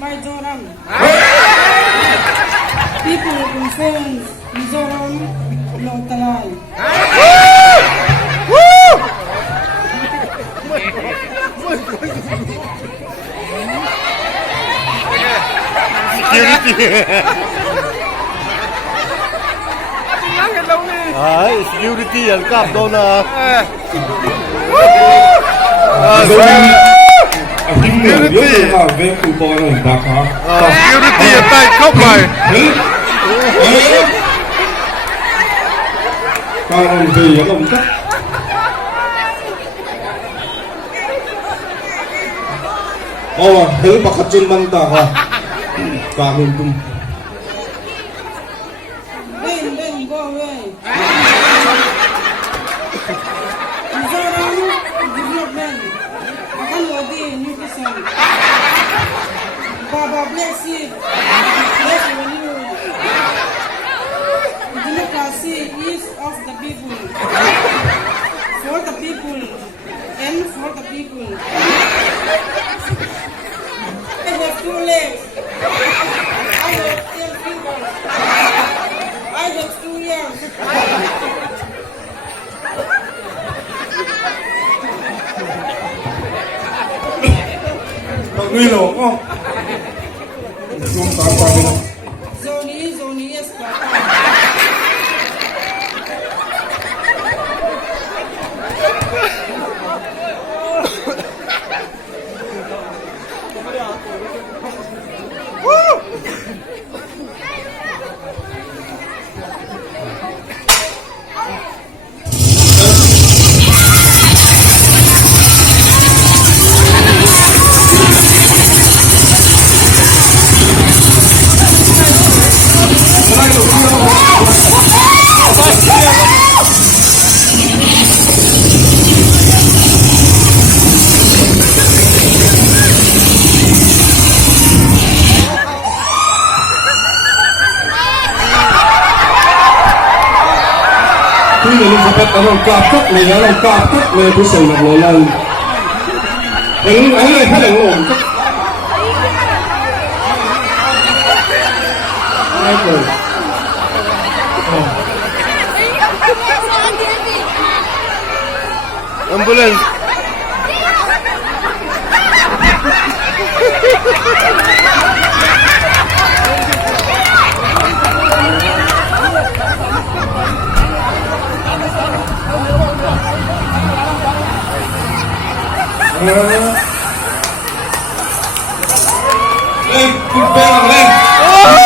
Mizoram. People in France, Mizoram, Longtalai. Đấy, security ăn cắp đâu nè. Security là về cụ bò này đã có. Security tay khóc mày. Cao làm gì ở lòng chắc. Help pakatsun banta ka. Kamin tum. Then go away. Mizoram development. Akan wadi nutrition. Baba bless you. Bless you. Democracy is of the people. For the people. And for the people. I have 2 legs. I have 10 fingers. I have 2 ears. Nilo ko. Yung tatabi na. Zoni, yes, Papa. Queen Elizabeth anong kapitเลยผู้ส่งหลักโลลันเอ็งไอ้เลยถ้าหลังโลนไม่เกิด Ambulance. Lên, cùng bè lên. Oh!